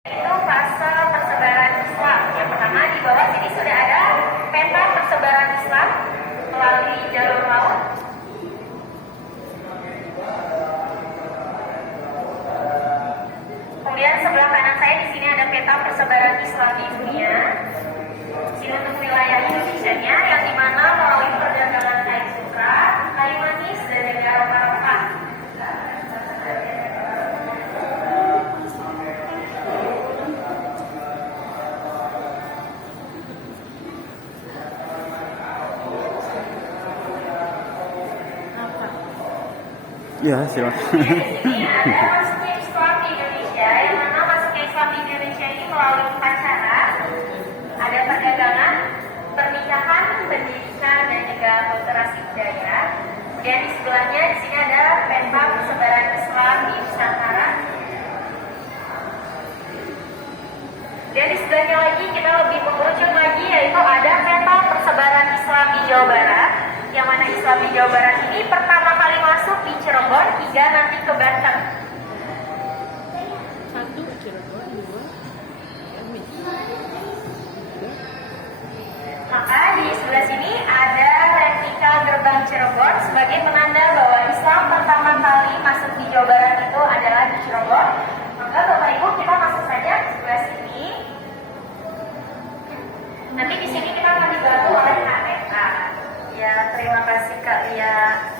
Itu fase persebaran Islam. Yang pertama di bawah sini sudah ada peta persebaran Islam melalui jalur laut. Kemudian sebelah kanan saya di sini ada peta persebaran Islam di dunia. Sini untuk wilayah Indonesia-nya yang dimana melalui perdagangan kain sutra, kayu manis dan juga rempah-rempah. Ya, silakan. Ini ada masuknya Islam di Indonesia, yang mana masuknya Islam di Indonesia ini melalui 4 cara. Ada perdagangan, pernikahan, pendidikan, dan juga literasi budaya. Kemudian di sebelahnya di sini ada peta persebaran Islam di Nusantara. Dan di sebelahnya lagi kita lebih mengerucut lagi, yaitu ada peta persebaran Islam di Jawa Barat. Yang mana Islam di Jawa Barat ini pertama kali masuk di Cirebon hingga nanti ke Banten. Satu Cirebon, dua Maka di sebelah sini ada replika gerbang Cirebon sebagai penanda bahwa Islam pertama kali masuk di Jawa Barat itu adalah di Cirebon. Maka Bapak Ibu kita masuk saja ke sebelah sini. Nanti di sini kita akan dibantu oleh Kak Neta. Ya, terima kasih Kak Lia.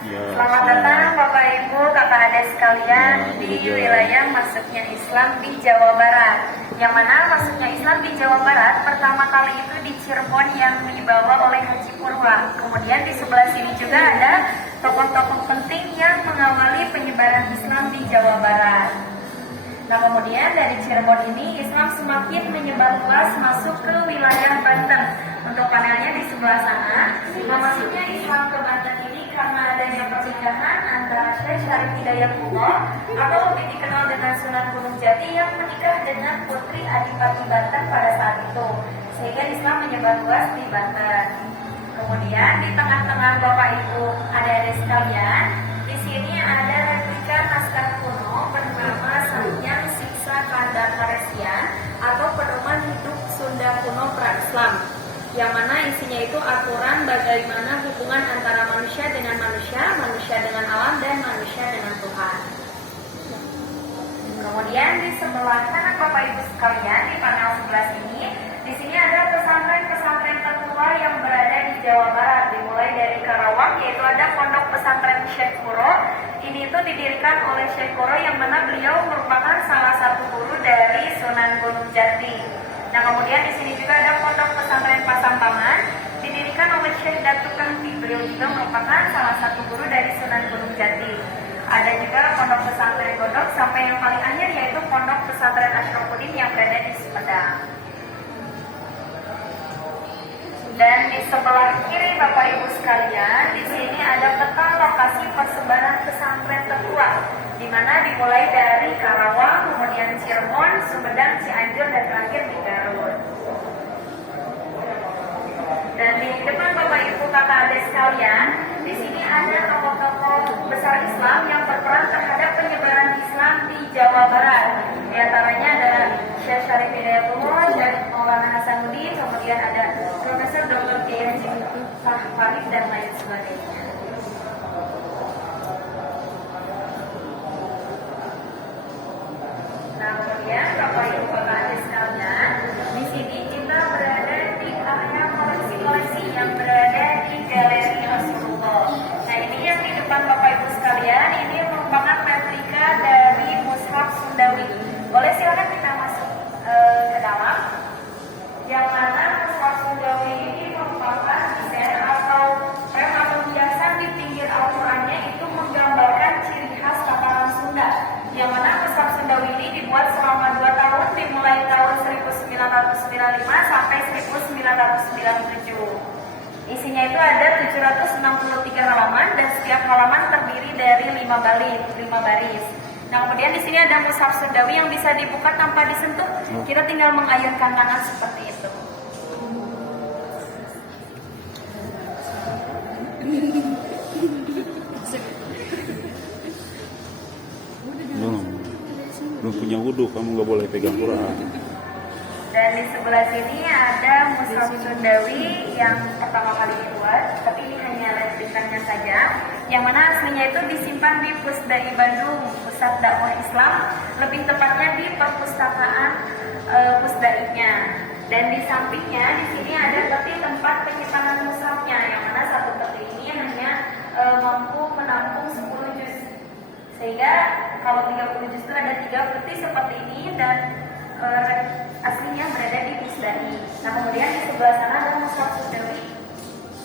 Ya, Selamat datang Bapak Ibu, kakak adik sekalian di juga. wilayah masuknya Islam di Jawa Barat. Yang mana masuknya Islam di Jawa Barat pertama kali itu di Cirebon yang dibawa oleh Haji Purwa. Kemudian di sebelah sini juga ada tokoh-tokoh penting yang mengawali penyebaran Islam di Jawa Barat. Nah, kemudian dari Cirebon ini Islam semakin menyebar luas masuk ke wilayah Banten. Untuk panelnya di sebelah sana. Nah, masuknya Islam ke Banten ini karena adanya pernikahan antara Syekh Syarif Hidayatullah atau lebih dikenal dengan Sunan Gunung Jati yang menikah dengan Putri Adipati Banten pada saat itu. Sehingga Islam menyebar luas di Banten. Kemudian di tengah-tengah Bapak Ibu adik-adik sekalian, di sini ada replika naskah kuno bernama Sanyang Siksa Kandang Karesian atau pedoman hidup Sunda kuno pra-Islam, yang mana isinya itu aturan bagaimana hubungan antara manusia dengan manusia, manusia dengan alam, dan manusia dengan Tuhan. Kemudian di sebelah kanan Bapak Ibu sekalian di panel sebelah sini, di sini ada pesantren-pesantren tertua yang berada di Jawa Barat, dimulai dari Karawang, yaitu ada Pondok Pesantren Syekh Kuro. Ini itu didirikan oleh Syekh Kuro yang mana beliau merupakan salah satu guru dari Sunan Gunung Jati. Nah, kemudian di sini juga ada Pondok Pesantren Pasampangan, didirikan oleh Syekh Datuk Kahfi. Beliau juga merupakan salah satu guru dari Sunan Gunung Jati. Ada juga Pondok Pesantren Gondok sampai yang paling akhir yaitu Pondok Pesantren Asyrafuddin yang berada di Sumedang. Dan di sebelah kiri Bapak Ibu sekalian, di sini ada peta lokasi persebaran pesantren tertua, di mana dimulai dari Karawang, kemudian Cirebon, Sumedang, Cianjur, dan terakhir di Garut. Dan di depan Bapak Ibu kakak adik sekalian, di sini ada tokoh-tokoh besar Islam yang berperan terhadap penyebaran Islam di Jawa Barat. Di antaranya ada Syekh Syarif Hidayatullah, Syekh Maulana Hasanuddin, kemudian ada Profesor Dr. Kiai Haji Farid dan lain sebagainya. Nah, kemudian Bapak Ibu kakak adik sekalian, di sini kita berada di area koleksi-koleksi yang berada di Galeri Rasulullah. Nah, ini yang di depan Bapak Ibu sekalian, ini merupakan replika dari Mushaf Sundawi. Boleh silakan kita masuk ke dalam. Yang mana Mushaf Sundawi ini merupakan desain atau rem atau hiasan di pinggir Al-Qur'annya itu menggambarkan ciri khas tataran Sunda. Yang mana Mushaf Sundawi ini dibuat selama 2 tahun, dimulai tahun 1995 sampai 1997. Isinya itu ada 763 halaman dan setiap halaman terdiri dari 5 baris. Nah, kemudian di sini ada Mushaf Sundawi yang bisa dibuka tanpa disentuh. Kita tinggal mengayunkan tangan seperti itu. Belum punya. punya wudhu, kamu nggak boleh pegang Quran. Dan di sebelah sini ada mushaf Sundawi yang pertama kali dibuat, tapi ini hanya replikannya saja, yang mana aslinya itu disimpan di Pusdai Bandung, Pusat Dakwah Islam, lebih tepatnya di perpustakaan Pusdainya. Dan di sampingnya di sini ada peti tempat penyimpanan mushafnya, yang mana satu peti ini hanya mampu menampung 10 juz. Sehingga kalau 30 juz itu ada 3 peti seperti ini, dan aslinya berada di Pusdai. Nah, kemudian di sebelah sana ada mushaf Sundawi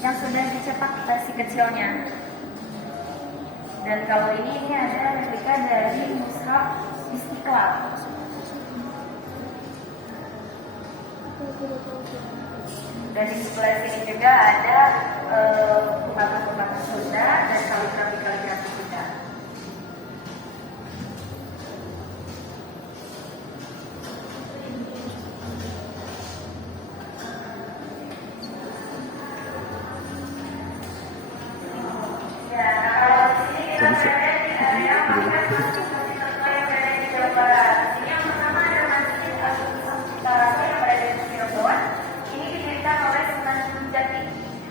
yang sudah dicetak versi kecilnya. Dan kalau ini ada replika dari mushaf Istiqlal. Dan di sebelah sini juga ada pembatas-pembatas Sunda dan kaligrafi kita.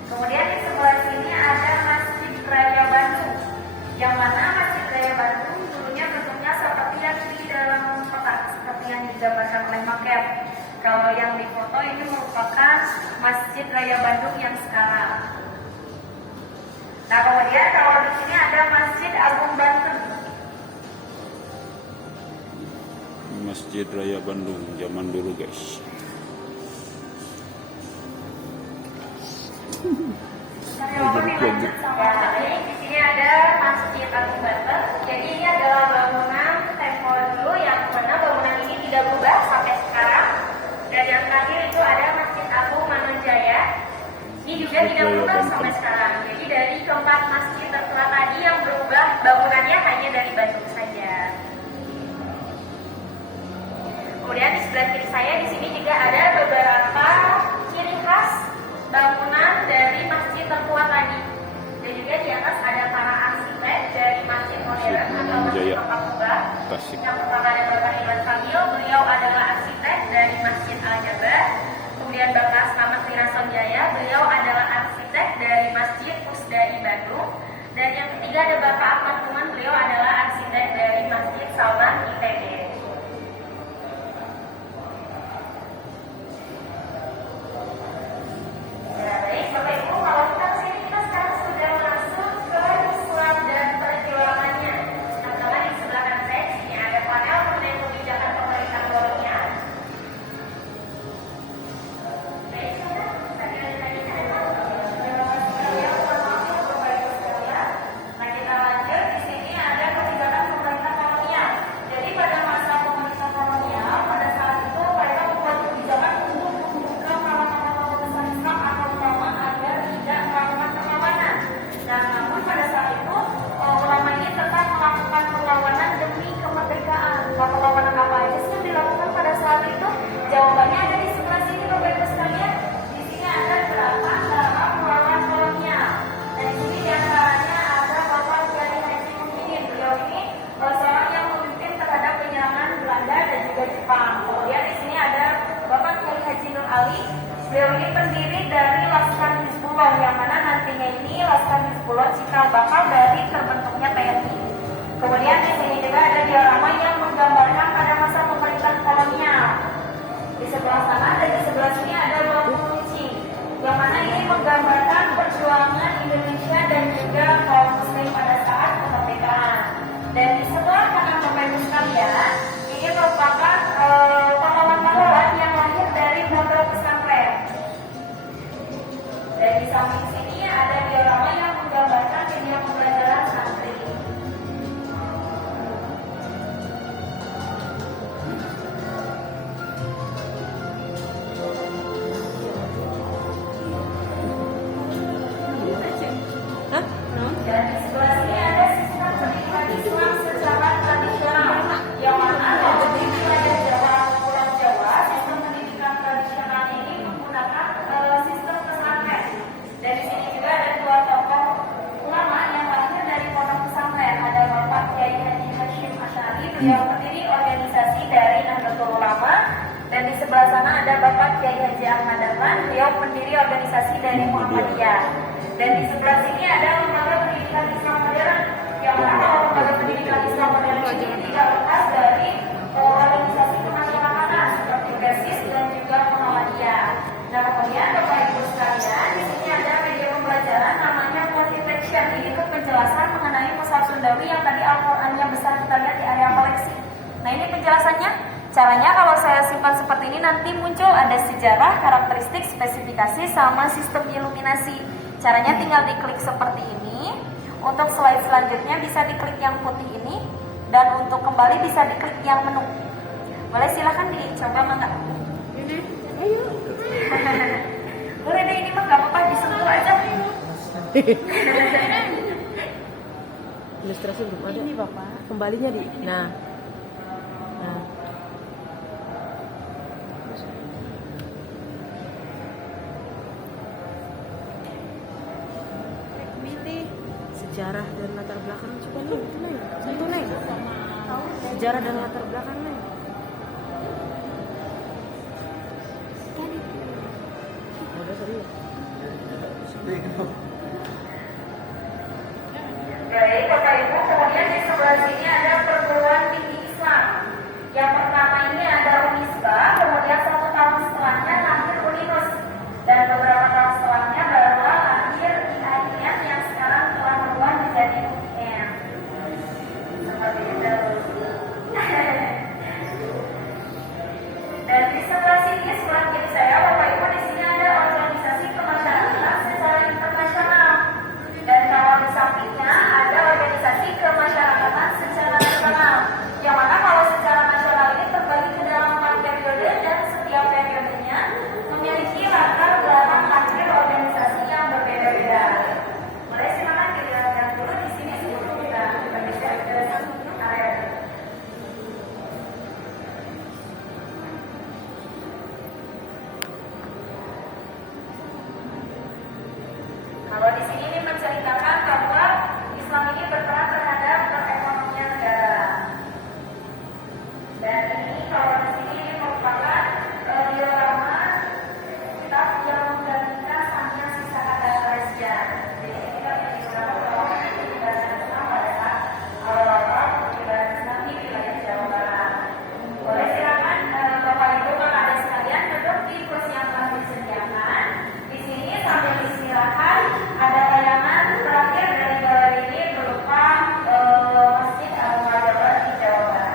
Kemudian di sebelah sini ada Masjid Raya Bandung, yang mana Masjid Raya Bandung dulunya bentuknya seperti yang di dalam kotak, seperti yang digambarkan oleh maket. Kalau yang di foto ini merupakan Masjid Raya Bandung yang sekarang. Nah, kemudian kalau di sini ada Masjid Agung Banten. Masjid Raya Bandung zaman dulu, guys. Di sini ada Masjid Agung Banten. Jadi ini adalah bangunan tempo dulu yang mana bangunan ini tidak berubah sampai sekarang. Dan yang terakhir itu ada Masjid Agung Manunjaya. Ini juga tidak berubah sampai sekarang. Jadi dari keempat masjid tertua tadi yang berubah bangunannya hanya dari Bandung saja. Kemudian di sebelah kiri saya di sini juga ada beberapa ciri khas bangunan dari masjid tertua tadi. Dan juga di atas ada para arsitek dari masjid modern atau masjid Kota Kubah. Yang pertama ada Bapak Iwan Kamil, beliau adalah arsitek dari Masjid Al-Jabar. Kemudian Bapak Slamet Wirason Jaya, beliau adalah arsitek dari Masjid Pusdai Bandung. Dan yang ketiga ada Bapak Ahmad Tuman, beliau adalah arsitek dari Masjid Salman ITB. Baik, Bapak Ibu, kalau kita kesini kita sekarang sudah masuk ke Islam dan perjuangannya. Nah, kalau di sebelah kanan saya di sini ada panel mengenai kebijakan pemerintah kolonial. Baik, sudah. Tadi ada Nah, kita lanjut. Di sini ada kebijakan pemerintah kolonial. Jadi pada masa pemerintah kolonial, pada saat itu mereka membuat kebijakan untuk membuka malam-malam besar Islam atau ulama agar tidak melakukan perlawanan. Nah, namun pada saat itu ulama ini tetap melakukan perlawanan demi kemerdekaan. Nah, perlawanan apa aja sih yang dilakukan pada saat itu? Jawabannya ada di sebelah sini, Bapak Ibu sekalian. Di sini ada gerakan dalam melawan kolonial. Dan di sini diantaranya ada Bapak Kiai Haji Muhyiddin. Beliau ini seorang yang memimpin terhadap penyerangan Belanda dan juga Jepang. Kemudian di sini ada Bapak Kiai Haji Nur Ali. Beliau ini pendiri dari Laskar Hizbullah, yang mana nantinya ini Laskar Hizbullah cikal bakal dari terbentuknya TNI. Kemudian di sini juga ada diorama yang menggambarkan pada masa pemerintahan kolonial. Di sebelah sana dan di sebelah sini ada bambu runcing, yang mana ini menggambarkan perjuangan Indonesia dan juga kaum muslim pada saat kemerdekaan. Dan di sebelah kanan Bapak Ibu sekalian, ini merupakan pahlawan-pahlawan yang lahir dari pondok pesantren. Dan di samping sini ada diorama yang menggambarkan dunia pembelajaran santri. sebelah sana ada Bapak Kiai Haji Ahmad Dahlan, beliau pendiri organisasi dari Muhammadiyah. Dan di sebelah sini ada lembaga pendidikan Islam modern, yang mana kalau lembaga pendidikan Islam modern ini tidak lepas dari organisasi kemasyarakatan seperti BESIS dan juga Muhammadiyah. Nah, kemudian Bapak Ibu sekalian, di sini ada media pembelajaran namanya Multitraction. Ini itu penjelasan mengenai Mushaf Sundawi yang tadi Al-Quran yang besar kita lihat di area koleksi. Nah, ini penjelasannya. Caranya kalau saya simpan seperti ini nanti muncul ada sejarah, karakteristik, spesifikasi, sama sistem iluminasi. Caranya tinggal diklik seperti ini. Untuk slide selanjutnya bisa diklik yang putih ini. Dan untuk kembali bisa diklik yang menu. Boleh silahkan dicoba enggak? Ayo. Boleh deh, ini mah gak apa-apa, disentuh aja. Ilustrasi belum ada. Ini Bapak. Kembalinya di. Nah. Milih. Sejarah dan latar belakang coba nih, itu nih. Satu nih. Sejarah dan latar belakang nih. Udah tadi. Baik, Bapak Ibu, kemudian di sebelah sini ada perguruan tinggi Islam. Yang pertama ini ada Unisba, kemudian 1 tahun setelahnya lahir Uninus, dan beberapa tahun setelahnya barulah lahir IAIN yang sekarang telah berubah menjadi UIN. Seperti itu. Dan di sebelah sini, sebelah kiri saya, Bapak Ibu, di sini ada organisasi kemasyarakatan secara internasional. Dan kalau di sampingnya ada organisasi kemasyarakatan secara nasional. Yang mana kalau secara nasional ini terbagi ke dalam 4 periode dan setiap periodenya memiliki latar belakang lahir organisasi yang berbeda-beda. Boleh silakan dilihat dulu di sini sebelum kita bergeser ke area. Kalau di sini ini menceritakan bahwa Islam ini berperan terhadap perekonomian negara. Dan ini kalau di sini ini merupakan diorama kitab yang menggantikan sangnya sisa kata Malaysia. Jadi kita menunjukkan bahwa kebebasan Islam adalah awal-awal kebebasan Islam di wilayah Jawa Barat. Boleh silakan Bapak Ibu kakak sekalian duduk di kursi yang telah disediakan. Di sini sambil istirahat ada tayangan terakhir dari galeri ini berupa Masjid Al-Mu'adzabat di Jawa Barat.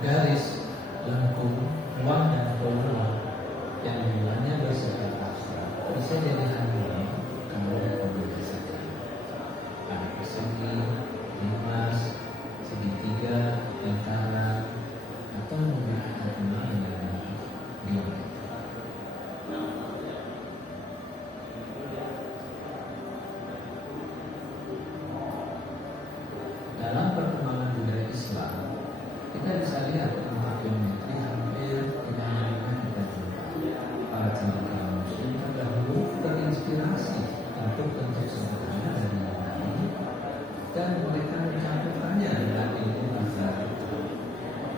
Garis, lengkung, ruang dan ruang yang hubungannya bersifat abstrak bisa jadi anime kalau dikomposisikan. Ada persegi, limas, segitiga, lingkaran, atau menggunakan benang dengan geometri. Dalam perkembangan budaya Islam, kita bisa lihat bahwa geometri hampir tidak hanya kita jumpa. Para cendekia Muslim terdahulu terinspirasi untuk bentuk sederhana dari materi dan mereka mencampurkannya dengan ilmu asal,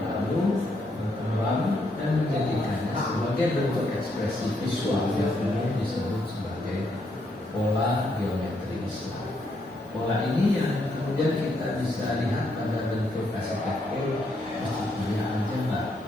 lalu berkembang dan menjadikannya sebagai bentuk ekspresi visual yang umum disebut sebagai pola geometri Islam. Pola ini yang kemudian kita bisa lihat pada bentuk arsitektur Masjid Al-Jannah.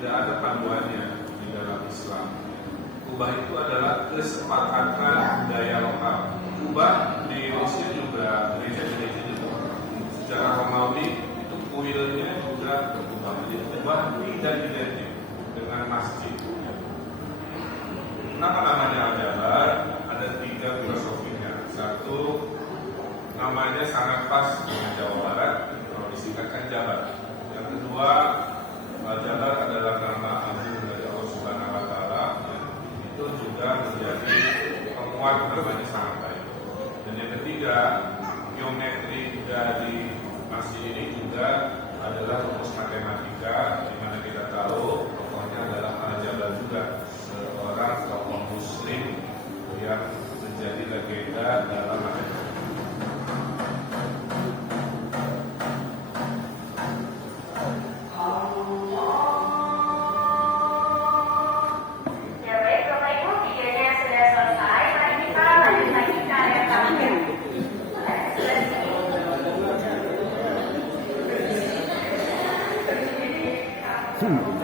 tidak ada panduannya di dalam Islam. Kubah itu adalah kesepakatan budaya lokal. Kubah di Mesir juga, gereja-gereja juga secara Romawi itu kuilnya juga berubah. Jadi kubah tidak identik dengan masjid. Kenapa namanya Al-Jabar? Ada 3 filosofinya. Satu, namanya sangat pas dengan Jawa Barat, kalau disingkatkan Jabar. Yang kedua, Al-Jabar adalah nama agung dari Allah Subhanahu wa Ta'ala. Itu juga menjadi penguat namanya sangat baik. Dan yang ketiga, geometri dari masjid ini juga adalah rumus matematika, di mana kita tahu tokohnya adalah Al-Jabar juga, seorang tokoh Muslim yang menjadi legenda dalam matematika. Ya baik Bapak Ibu, videonya sudah selesai. Mari kita lanjut lagi ke area kami. Sebelah sini.